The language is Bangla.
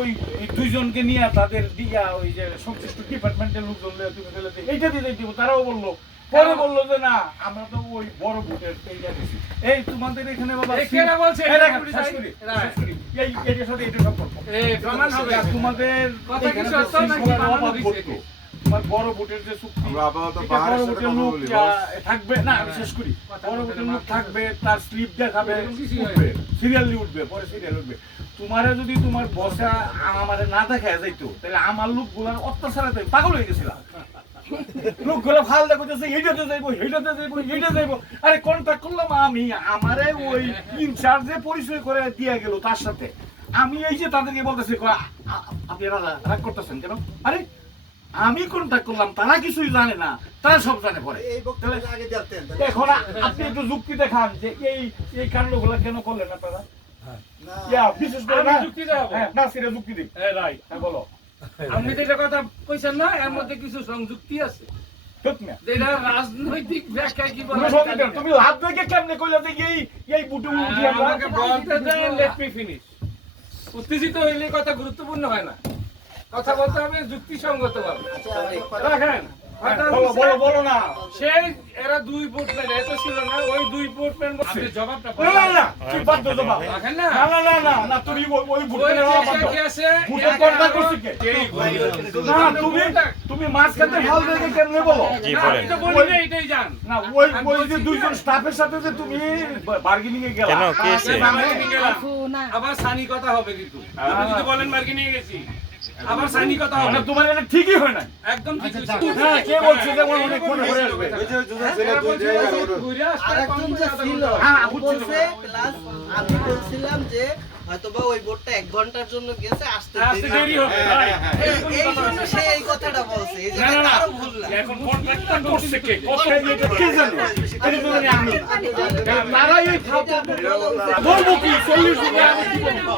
ওই দুইজনকে নিয়ে তাদের দিয়া ওই যে সংশ্লিষ্ট ডিপার্টমেন্টের লোকজন তুমি ফেলে দিয়ে এইটা দিতে দিব তারাও বলল। পরে বলল যে না আমরা তো ওই বড় বুটের এইটা দিছি। এই তোমাদের এখানে বাবা কেনা বলছে? এটা করি। এই এটা সাথে এটা সম্পর্ক। তোমাদের কথা কিছু আছে নাকি বড় বুটের যে চুক্তি বড় বুটের লোক বলি, থাকবে না আমি শেষ করি। বড় বুটের লোক থাকবে তার স্লিপ দেখাবে এরকম কিছুই উঠবে সিরিয়ালি উঠবে পরে সিরিয়াল উঠবে। তোমারে যদি তোমার বসা আমারে না দেখা যাইতো তাহলে আমার পাগল হয়ে গেছিলাম। লোকগুলো ভালো দেখতেছে এইটাতে যাইবো এইটাতে যাইবো এইটা যাইবো। আরে কন্ট্যাক্ট করলাম আমি আমারে ওই ইনচার্জে পরিচয় করে দিয়ে গেল তার সাথে। আমি এই যে তাদেরকে বলতেছি আপনি রাগ করতেছেন কেন? আরে আমি কন্ট্যাক্ট করলাম তারা কিছুই জানে না তারা সব জানে পরে। এখন আপনি একটু যুক্তি দেখান যে এই এই কাণ্ডগুলো কেন করলেন আপনারা? না। বিশেষ করে না যুক্তি দেখাবো। হ্যাঁ, না সেটা যুক্তি দিন। হ্যাঁ বলো। আপনি তো কথা কইছেন না এর মধ্যে কিছু সংযুক্তি আছে। রাজনৈতিক ব্যাখ্যা কি তুমি লাভ দেখে কেমনে কইলা যে এই এই বুটু উঠি আমাকে বলতে দেন লেট মি ফিনিশ উত্তেজিত হইলে কথা গুরুত্বপূর্ণ হয় না। কথা বলতে হবে যুক্তিসঙ্গত ভাবে। আচ্ছা রাখেন। সেই এরা দুই ফুট প্যান্ট এত ছিল না ওই দুই ফুট প্যান্ট জবাবটা তুমি মাঝখানে দেখে কেমনে বলো এটাই জান না ওই ওই যে দুইজন স্টাফের সাথে যে তুমি বার্গেনিং এ গেলা। আবার সানি কথা হবে কিন্তু। বলেন মার্কেটিং গেছি। আবার সানি কথা হবে। মানে তোমার এটা ঠিকই হয় না একদম ঠিক হ্যাঁ কে বলছে যে ওর অনেক মনে করে আসবে? ওই যে দুজন ছেলে দুই জায়গায়। ঘুরে আরেকজন যে ছিল। হ্যাঁ। বলছে প্লাস আমি বলছিলাম যে হয়তোবা ওই বোর্ডটা এক ঘণ্টার জন্য গেছে আসতে দেরি হবে। হ্যাঁ, হ্যাঁ? এই- এই জন্য সে এই কথাটা বলছে। এই না, না, জায়গাটা না। আরও ভুল না। এখন কন্ট্রাক্টটা করছে কে? কত কে জানে? এটা তো জানি আমি। তারাই এই বলব কি? চল্লিশ আমি কি বলব?